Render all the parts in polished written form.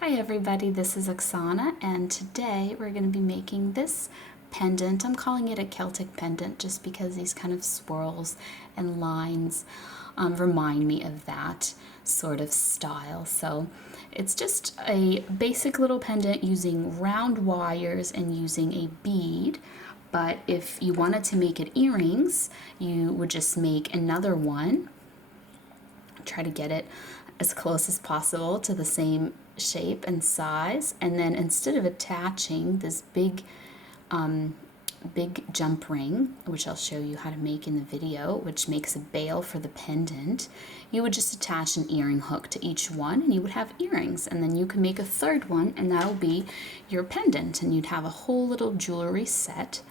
Hi everybody, this is Oksana, and today we're going to be making this pendant. I'm calling it a Celtic pendant just because these kind of swirls and lines remind me of that sort of style. So it's just a basic little pendant using round wires and using a bead. But if you wanted to make it earrings, you would just make another one. Try to get it as close as possible to the same shape and size, and then instead of attaching this big jump ring, which I'll show you how to make in the video, which makes a bail for the pendant, you would just attach an earring hook to each one and you would have earrings, and then you can make a third one and that'll be your pendant, and you'd have a whole little jewelry set.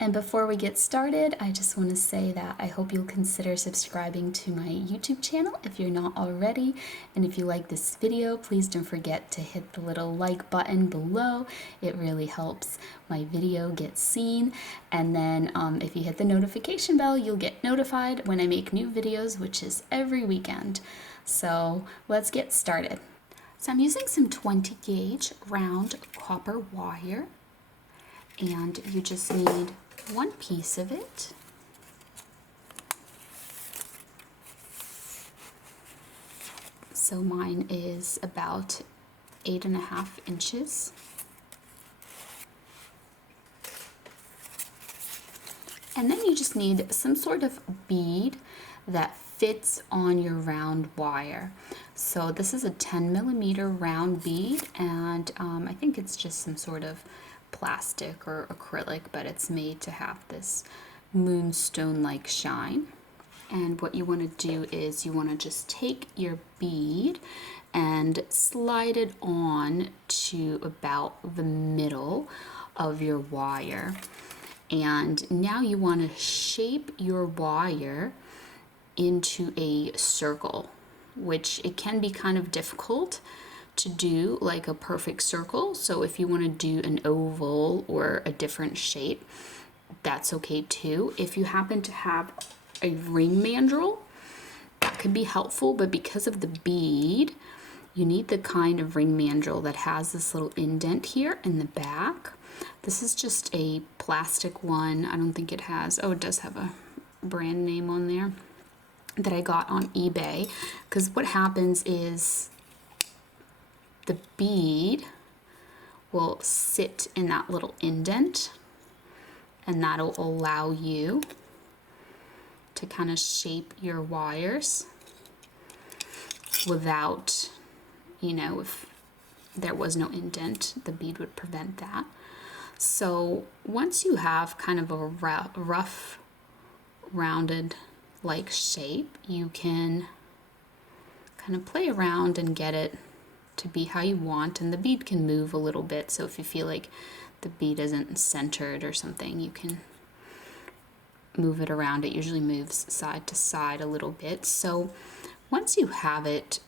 And before we get started, I just want to say that I hope you'll consider subscribing to my YouTube channel if you're not already. And if you like this video, please don't forget to hit the little like button below. It really helps my video get seen. And then if you hit the notification bell, you'll get notified when I make new videos, which is every weekend. So let's get started. So I'm using some 20 gauge round copper wire, and you just need one piece of it. So mine is about 8.5 inches. And then you just need some sort of bead that fits on your round wire. So this is a 10mm round bead, and I think it's just some sort of plastic or acrylic, but it's made to have this moonstone-like shine. And what you want to do is you want to just take your bead and slide it on to about the middle of your wire. And now you want to shape your wire into a circle, which it can be kind of difficult to do like a perfect circle. So if you want to do an oval or a different shape, that's okay too. If you happen to have a ring mandrel, that could be helpful, but because of the bead, you need the kind of ring mandrel that has this little indent here in the back. This is just a plastic one. I don't think it has, oh, it does have a brand name on there that I got on eBay, because what happens is the bead will sit in that little indent, and that'll allow you to kind of shape your wires without, if there was no indent, the bead would prevent that. So once you have kind of a rough rounded like shape, you can kind of play around and get it to be how you want, and the bead can move a little bit, so if you feel like the bead isn't centered or something, you can move it around. It usually moves side to side a little bit. So once you have it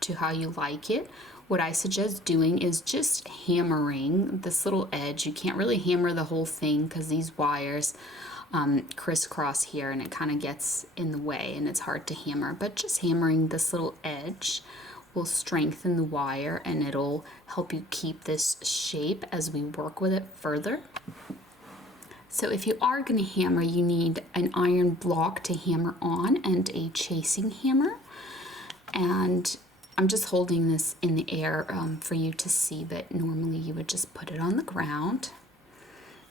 to how you like it, what I suggest doing is just hammering this little edge. You can't really hammer the whole thing because these wires crisscross here and it kind of gets in the way and it's hard to hammer, but just hammering this little edge will strengthen the wire and it'll help you keep this shape as we work with it further. So if you are going to hammer, you need an iron block to hammer on and a chasing hammer. And I'm just holding this in the air for you to see, but normally you would just put it on the ground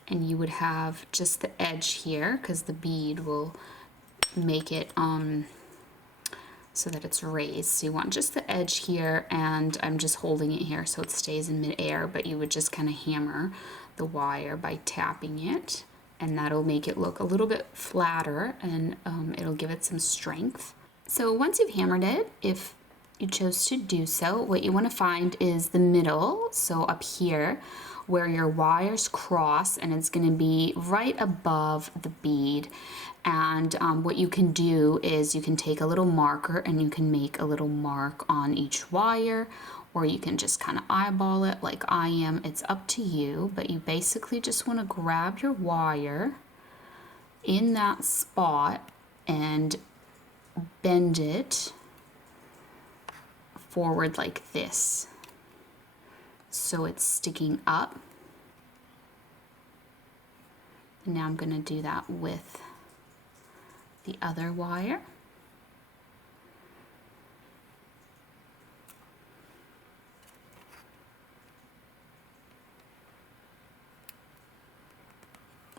and you would have just the edge here because the bead will make it so that it's raised. So you want just the edge here, and I'm just holding it here so it stays in midair, but you would just kind of hammer the wire by tapping it, and that'll make it look a little bit flatter, and it'll give it some strength. So once you've hammered it, if you chose to do so, what you want to find is the middle, so up here where your wires cross, and it's going to be right above the bead. And what you can do is you can take a little marker and you can make a little mark on each wire, or you can just kind of eyeball it like I am. It's up to you, but you basically just want to grab your wire in that spot and bend it forward like this. so it's sticking up. And now I'm going to do that with the other wire.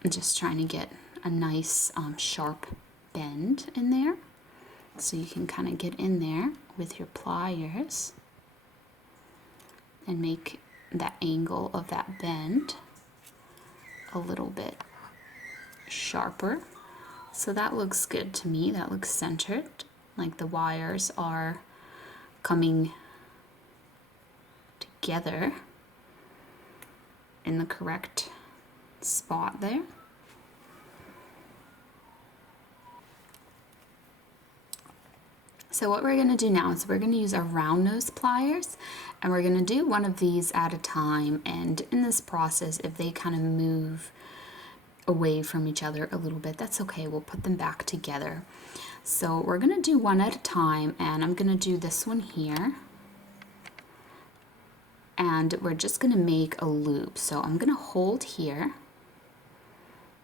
I'm just trying to get a nice sharp bend in there. So you can kind of get in there with your pliers and make that angle of that bend a little bit sharper. So that looks good to me. That looks centered, like the wires are coming together in the correct spot there. So what we're going to do now is we're going to use our round nose pliers, and we're going to do one of these at a time, and in this process, if they kind of move away from each other a little bit, that's okay, we'll put them back together. So we're going to do one at a time, and I'm going to do this one here, and we're just going to make a loop. So I'm going to hold here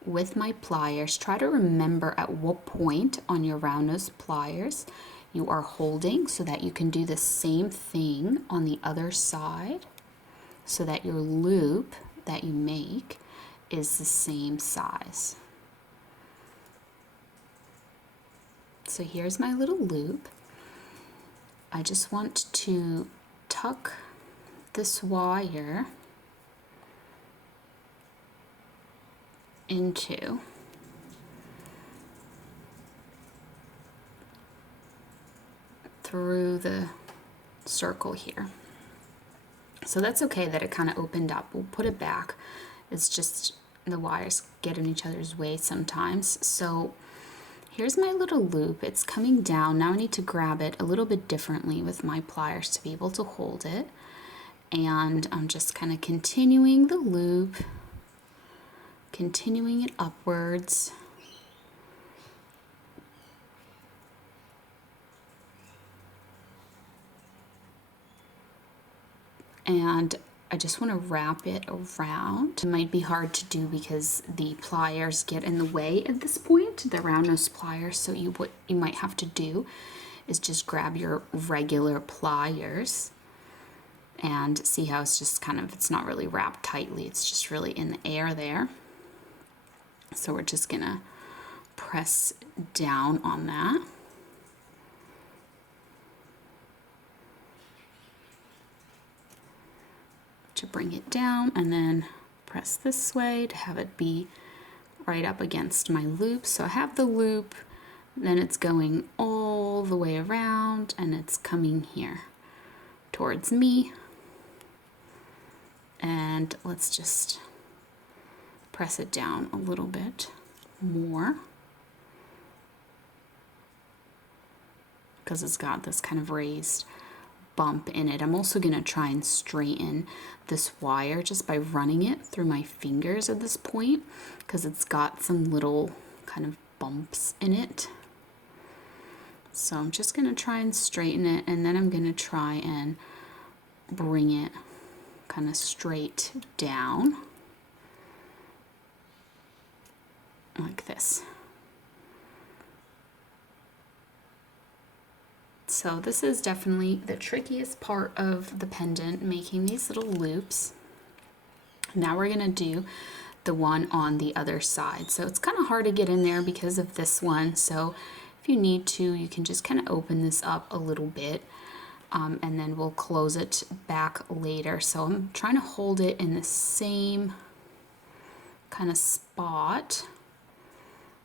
with my pliers. Try to remember at what point on your round nose pliers you are holding so that you can do the same thing on the other side, so that your loop that you make is the same size. So here's my little loop. I just want to tuck this wire into through the circle here. So that's okay that it kind of opened up. We'll put it back. It's just the wires get in each other's way sometimes. So here's my little loop. It's coming down. Now I need to grab it a little bit differently with my pliers to be able to hold it. And I'm just kind of continuing the loop, continuing it upwards. And I just want to wrap it around. It might be hard to do because the pliers get in the way at this point, the round nose pliers. So what you might have to do is just grab your regular pliers and see how it's just kind of, it's not really wrapped tightly, it's just really in the air there. So we're just gonna press down on that. To bring it down, and then press this way to have it be right up against my loop. So I have the loop, then it's going all the way around and it's coming here towards me. And let's just press it down a little bit more because it's got this kind of raised bump in it. I'm also going to try and straighten this wire just by running it through my fingers at this point because it's got some little kind of bumps in it. So I'm just going to try and straighten it, and then I'm going to try and bring it kind of straight down like this. So this is definitely the trickiest part of the pendant, making these little loops. Now we're going to do the one on the other side. So it's kind of hard to get in there because of this one. So if you need to, you can just kind of open this up a little bit, and then we'll close it back later. So I'm trying to hold it in the same kind of spot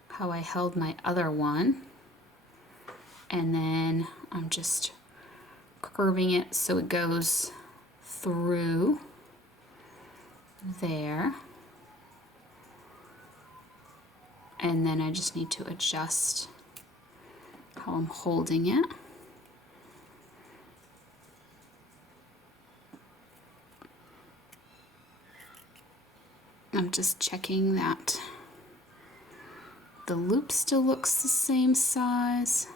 how I held my other one. And then I'm just curving it so it goes through there. And then I just need to adjust how I'm holding it. I'm just checking that the loop still looks the same size.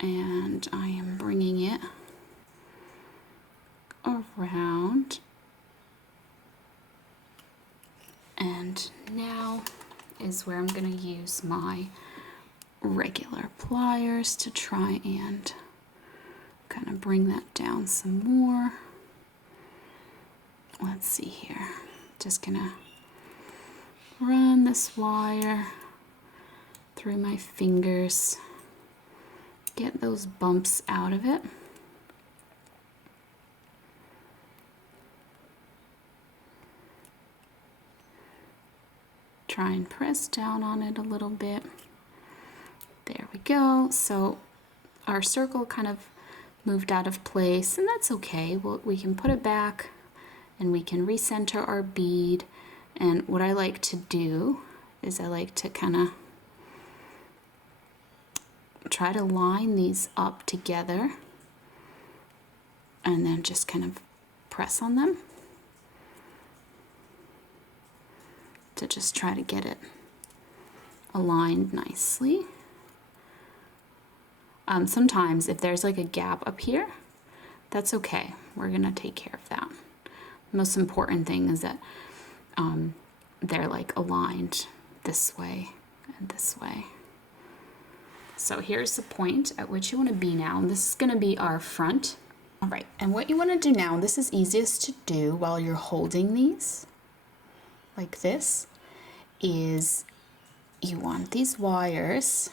And I am bringing it around. And now is where I'm going to use my regular pliers to try and kind of bring that down some more. Let's see here. Just gonna run this wire through my fingers, get those bumps out of it. Try and press down on it a little bit. There we go. So our circle kind of moved out of place, and that's okay. We can put it back and we can recenter our bead. And what I like to do is I like to kind of try to line these up together and then just kind of press on them to just try to get it aligned nicely. Sometimes if there's like a gap up here, that's okay. We're gonna take care of that. The most important thing is that they're like aligned this way and this way. So here's the point at which you want to be now. And this is going to be our front. All right, and what you want to do now, this is easiest to do while you're holding these like this, is you want these wires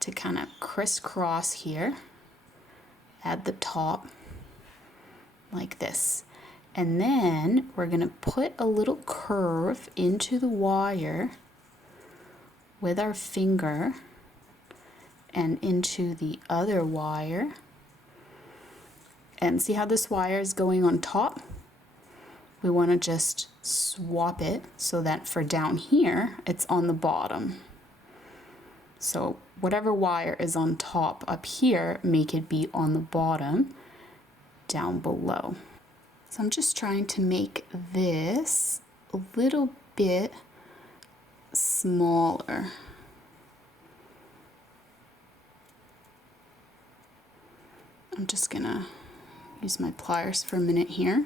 to kind of crisscross here at the top like this. And then we're going to put a little curve into the wire with our finger and into the other wire. And see how this wire is going on top? We want to just swap it so that for down here, it's on the bottom. So whatever wire is on top up here, make it be on the bottom down below. So I'm just trying to make this a little bit smaller. I'm just gonna use my pliers for a minute here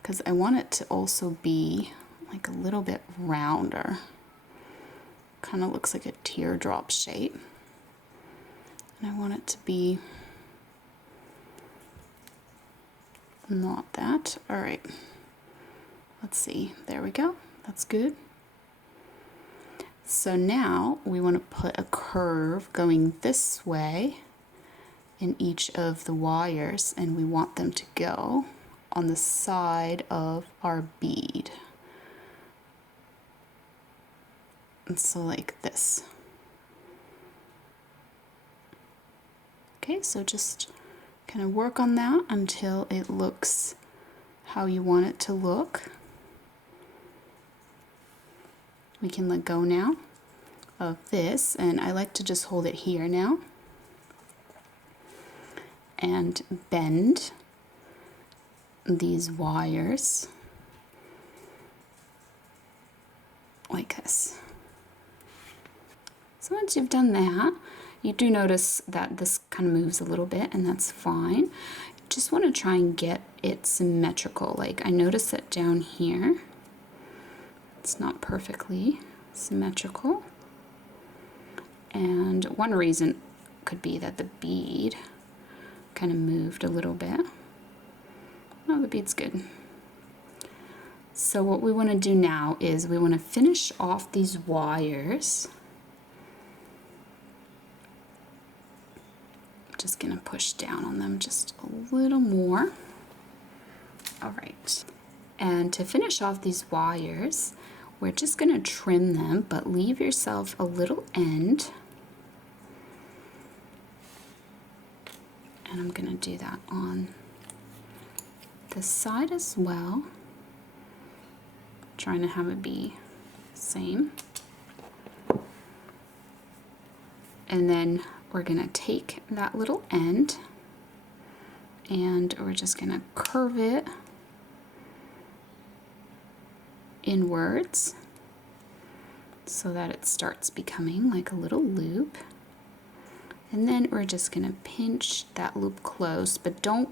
because I want it to also be like a little bit rounder. Kind of looks like a teardrop shape. And I want it to be not that. All right, let's see. There we go. That's good. So now we want to put a curve going this way in each of the wires, and we want them to go on the side of our bead. And so like this. Okay, so just kind of work on that until it looks how you want it to look. We can let go now of this, and I like to just hold it here now and bend these wires like this. So once you've done that, you do notice that this kind of moves a little bit, and that's fine. You just want to try and get it symmetrical. Like I notice that down here, it's not perfectly symmetrical. And one reason could be that the bead kind of moved a little bit. Oh, the bead's good. So what we want to do now is we want to finish off these wires. Just gonna push down on them just a little more. All right, and to finish off these wires, we're just gonna trim them, but leave yourself a little end. And I'm gonna do that on this side as well, trying to have it be the same. And then we're gonna take that little end and we're just gonna curve it inwards so that it starts becoming like a little loop. And then we're just gonna pinch that loop closed, but don't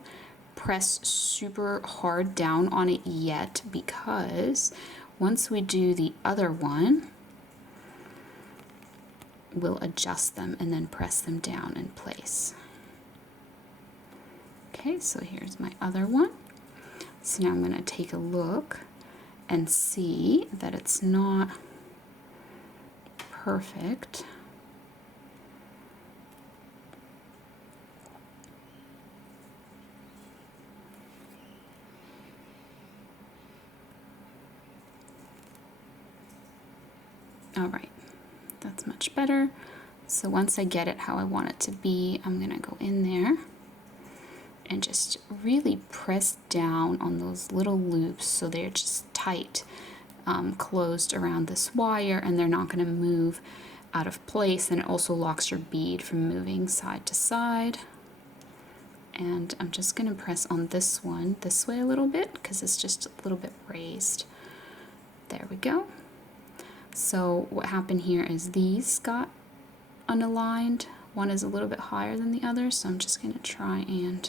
press super hard down on it yet, because once we do the other one, we'll adjust them and then press them down in place. Okay, so here's my other one. So now I'm going to take a look and see that it's not perfect. All right, that's much better. So once I get it how I want it to be, I'm gonna go in there and just really press down on those little loops so they're just tight, closed around this wire, and they're not gonna move out of place, and it also locks your bead from moving side to side. And I'm just gonna press on this one this way a little bit because it's just a little bit raised. There we go. So what happened here is these got unaligned. One is a little bit higher than the other, so I'm just going to try and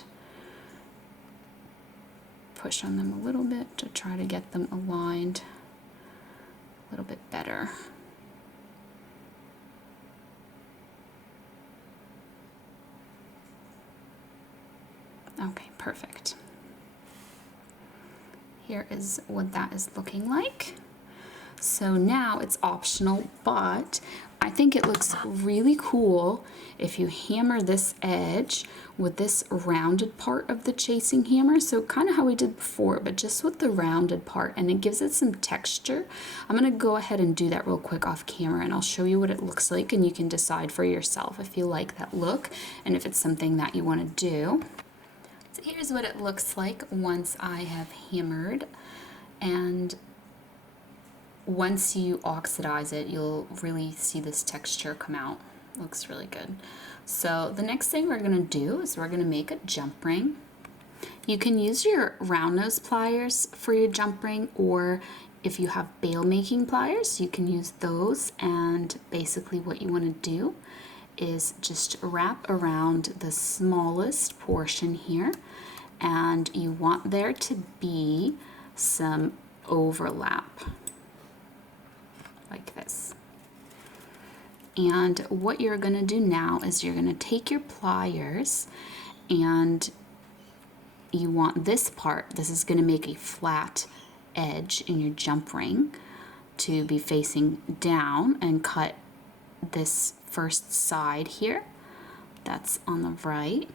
push on them a little bit to try to get them aligned a little bit better. Okay, perfect. Here is what that is looking like. So now it's optional, but I think it looks really cool if you hammer this edge with this rounded part of the chasing hammer. So kind of how we did before, but just with the rounded part, and it gives it some texture. I'm gonna go ahead and do that real quick off camera, and I'll show you what it looks like, and you can decide for yourself if you like that look and if it's something that you wanna do. So here's what it looks like once I have hammered, and once you oxidize it, you'll really see this texture come out. Looks really good. So the next thing we're gonna do is we're gonna make a jump ring. You can use your round nose pliers for your jump ring, or if you have bail making pliers, you can use those. And basically what you wanna do is just wrap around the smallest portion here, and you want there to be some overlap like this. And what you're gonna do now is you're gonna take your pliers, and you want this part, this is gonna make a flat edge in your jump ring, to be facing down, and cut this first side here that's on the right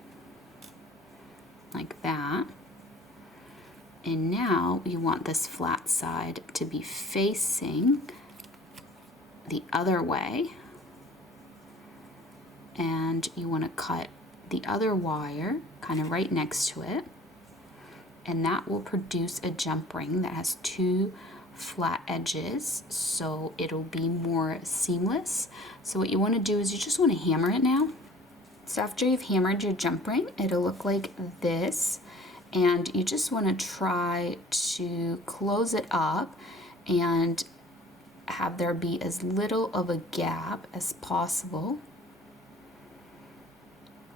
like that. And now you want this flat side to be facing the other way, and you want to cut the other wire kind of right next to it, and that will produce a jump ring that has two flat edges, so it'll be more seamless. So what you want to do is you just want to hammer it now. So after you've hammered your jump ring, it'll look like this, and you just want to try to close it up and have there be as little of a gap as possible.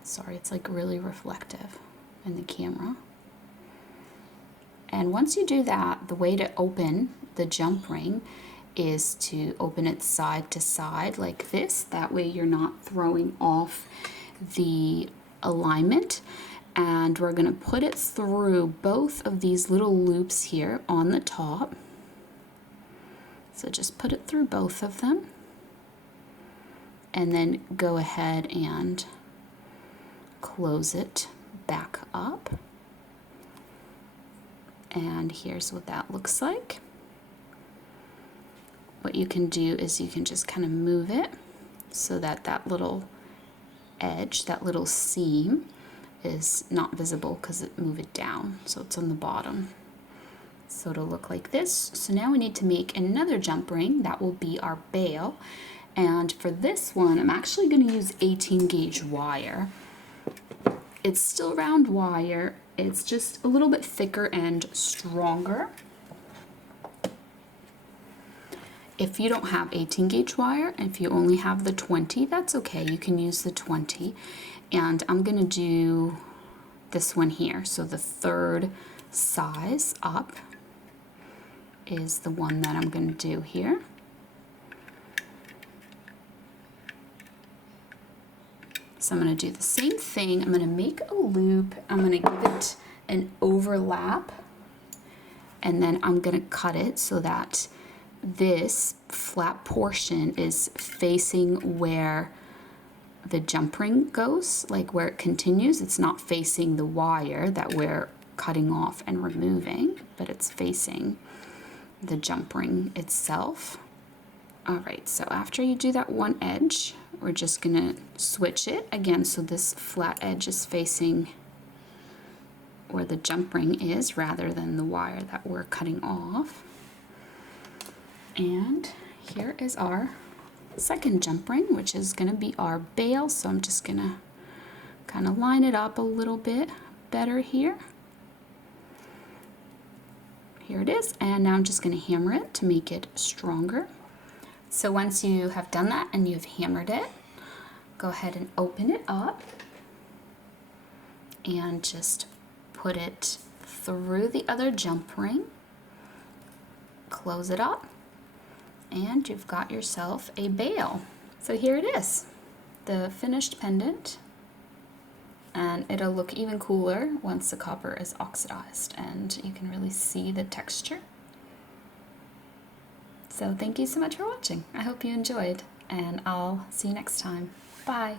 Sorry, it's like really reflective in the camera. And once you do that, the way to open the jump ring is to open it side to side like this. That way you're not throwing off the alignment. And we're gonna put it through both of these little loops here on the top. So just put it through both of them, and then go ahead and close it back up. And here's what that looks like. What you can do is you can just kind of move it so that that little edge, that little seam, is not visible because it moved it down, so it's on the bottom. So it'll look like this. So now we need to make another jump ring that will be our bail. And for this one, I'm actually going to use 18 gauge wire. It's still round wire. It's just a little bit thicker and stronger. If you don't have 18 gauge wire, if you only have the 20, that's okay. You can use the 20. And I'm going to do this one here. So the third size up is the one that I'm going to do here. So I'm going to do the same thing. I'm going to make a loop. I'm going to give it an overlap, and then I'm going to cut it so that this flat portion is facing where the jump ring goes, like where it continues. It's not facing the wire that we're cutting off and removing, but it's facing the jump ring itself. All right, so after you do that one edge, we're just gonna switch it again so this flat edge is facing where the jump ring is rather than the wire that we're cutting off. And here is our second jump ring, which is gonna be our bail. So I'm just gonna kind of line it up a little bit better here. Here it is, and now I'm just gonna hammer it to make it stronger. So once you have done that and you've hammered it, go ahead and open it up and just put it through the other jump ring, close it up, and you've got yourself a bail. So here it is, the finished pendant, and it'll look even cooler once the copper is oxidized and you can really see the texture. So thank you so much for watching. I hope you enjoyed, and I'll see you next time. Bye.